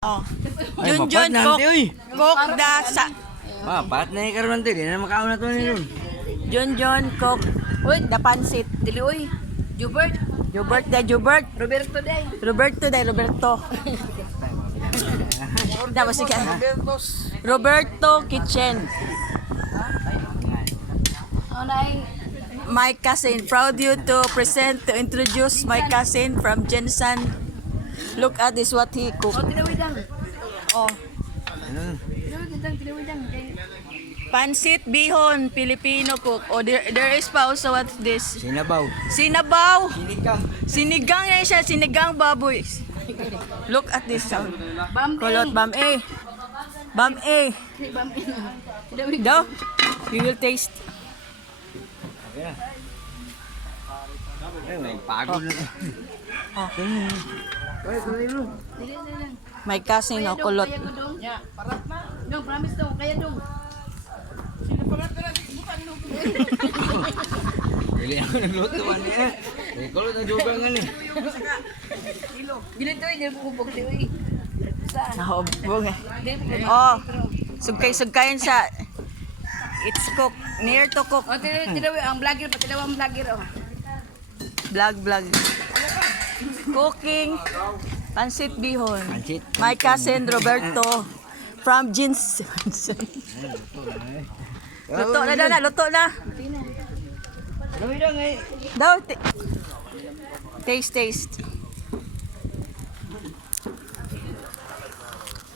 Oh. Ay, Junjun mapat na, Cook. ante, uy. Cook da sa Pat na yung karoon natin. Di na makaon na to ni Ron. Junjun Cook. Uy, da pansit. Dili uy. Jubert. Jubert da Jubert. Roberto day. Roberto da Roberto. Dapat sige. Roberto Kitchen. Oh nay. My cousin, proud you to introduce my cousin from Jensen. Look at this what he Oh cooked. tinawidang. Oh, Tinawidang. pansit bihon, Filipino cook. Oh, there is pa also what's this? Sinabaw. Sinabaw. Sinikang. Sinigang yan siya, sinigang baboy. Look at this sound. Bam. Kulot, bam A. Bam A. Bam. Tinawidang. Daw, we will taste. Ay, may pagod na. Oh. Ay, tuloy mo. Dili lang. My cousin, no, kulot. Kaya ko dong. Ya, parat na. Dong, promise dong, kaya dong. Sino parat na bukan dong. Dili ako nagluto man niya. Ay, kulot ang jubang nga ni. Dili to, dili ko bugod uy. Sa. Nahobog eh. Dili. Oh, sugkay-sugkayan sa it's cook, near to cook. Oh, tinawid ang vlogger, patinaw ang vlogger oh. Vlog. Cooking, pansit bihon. Pansit. My cousin Roberto from Jensen. Luto na daw na, luto na. Tuloy lang eh. Daw, taste.